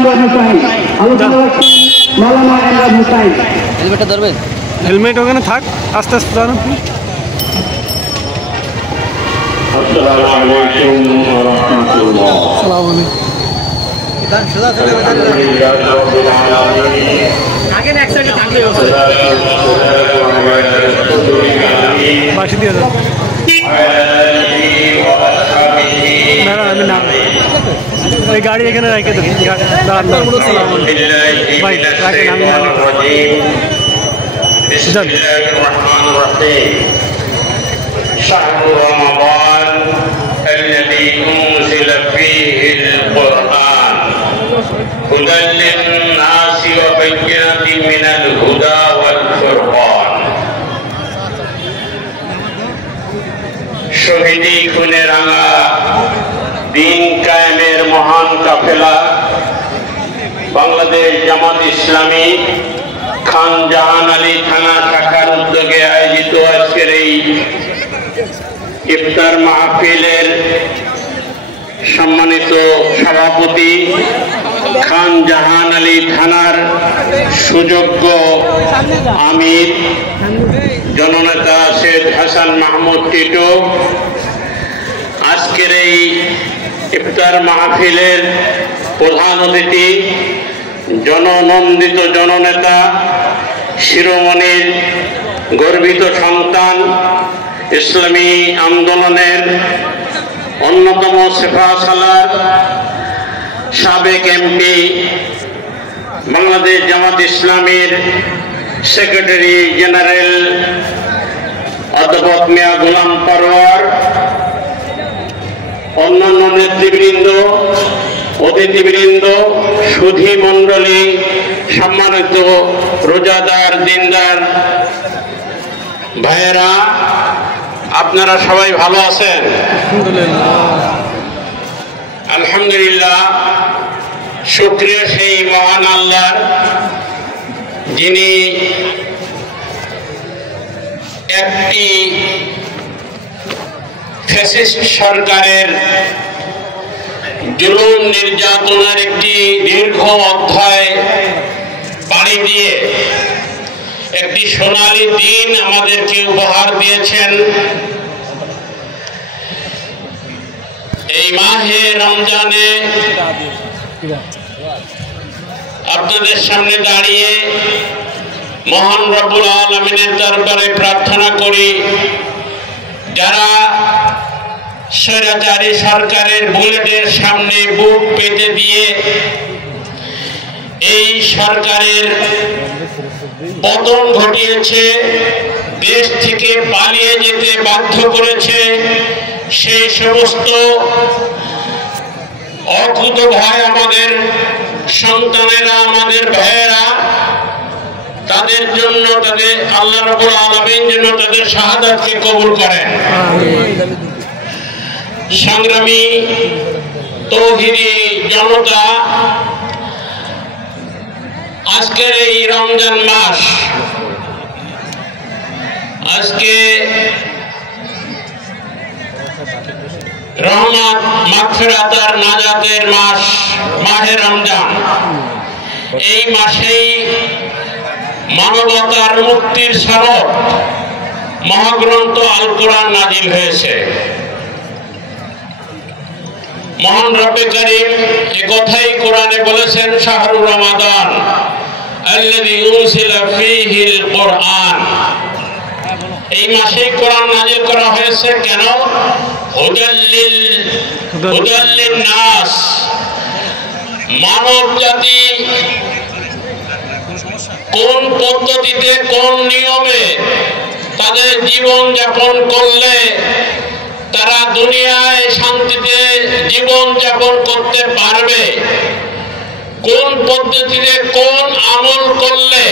এমরান হুসাইন, আলোচনা রাখছেন মাওলানা এমরান হুসাইন। হেলমেটটা ধরবেন, হেলমেট ওখানে থাক, আস্তে আস্তে দাঁড়ান। আসসালামু আলাইকুম ওয়া রাহমাতুল্লাহ। আসসালামু আলাইকুম। বাসি দিয়ে যান। আমি না, ওই গাড়ি এখানে রেখে দেন। ভাই রাখেন, আমি না। شهر رمضان الذي أنزل فيه القرآن هدى للناس وبينات من الهدى والفرقان শহীদি খুনে রাঙা দিন কায়েমের মহান কাফেলা বাংলাদেশ জামাত ইসলামী খান জাহান আলী থানা শাখার উদ্যোগে আয়োজিত আজকের এই ইফতার মাহফিলের সম্মানিত সভাপতি খান জাহান আলী থানার সুযোগ্য আমির জননেতা শেখ হাসান মাহমুদ টিটু, আজকের এই ইফতার মাহফিলের প্রধান অতিথি জননন্দিত জননেতা শিরোমণির গর্বিত সন্তান ইসলামী আন্দোলনের অন্যতম সেফাসালার সাবেক এমপি বাংলাদেশ জামাত ইসলামীর সেক্রেটারি জেনারেল অধ্যাপক মিয়া গোলাম পরোয়ার, অন্যান্য নেতৃবৃন্দ, অতিথিবৃন্দ, সুধী মণ্ডলী, সম্মানিত রোজাদার দিনদার ভাইয়েরা, আপনারা সবাই ভালো আছেন? আলহামদুলিল্লাহ। শুকরিয়া সেই মহান আল্লাহর, যিনি একটি ফ্যাসিস্ট সরকারের জুলুম নির্যাতনের একটি দীর্ঘ অধ্যায় পাড়ি দিয়ে একটি সোনালী দিন আমাদেরকে উপহার দিয়েছেন। এই মাহে রমজানে আপনাদের সামনে দাঁড়িয়ে মহান রব্বুল আলামিনের দরবারে প্রার্থনা করি, যারা স্বৈরাচারী সরকারের বুলেটের সামনে বুক পেতে দিয়ে এই সরকারের পতন ঘটিয়েছে, দেশ থেকে পালিয়ে যেতে বাধ্য করেছে, সেই সমস্ত অকুত ভাই, আমাদের সন্তানেরা, আমাদের ভাইয়েরা, তাদের জন্য, তাদের আল্লাহ রাব্বুল আলামিন যেন তাদের শাহাদাতকে কবুল করেন। সংগ্রামী তৌহিদি জনতা, আজকের এই রমজান মাস, আজকে রহমত, মাগফিরাত আর নাজাতের মাস, মাহে রমজান। এই মাসেই মানবতার মুক্তির সনদ মহাগ্রন্থ আল কোরআন নাজিল হয়েছে। মহান রব্বে কারীম একথাই কোরআনে বলেছেন, শাহরু রমাদান আল্লাযী উনজিলা ফীহিল কোরআন। এই মাসে কোরআন নাজিল করা হয়েছে কেন? হুদাল লিন-নাস, মানব জাতি কোন পদ্ধতিতে, কোন নিয়মে তাদের জীবন যাপন করলে তারা দুনিয়ায় শান্তিতে জীবন যাপন করতে পারবে, কোন পদ্ধতিতে, কোন আমল করলে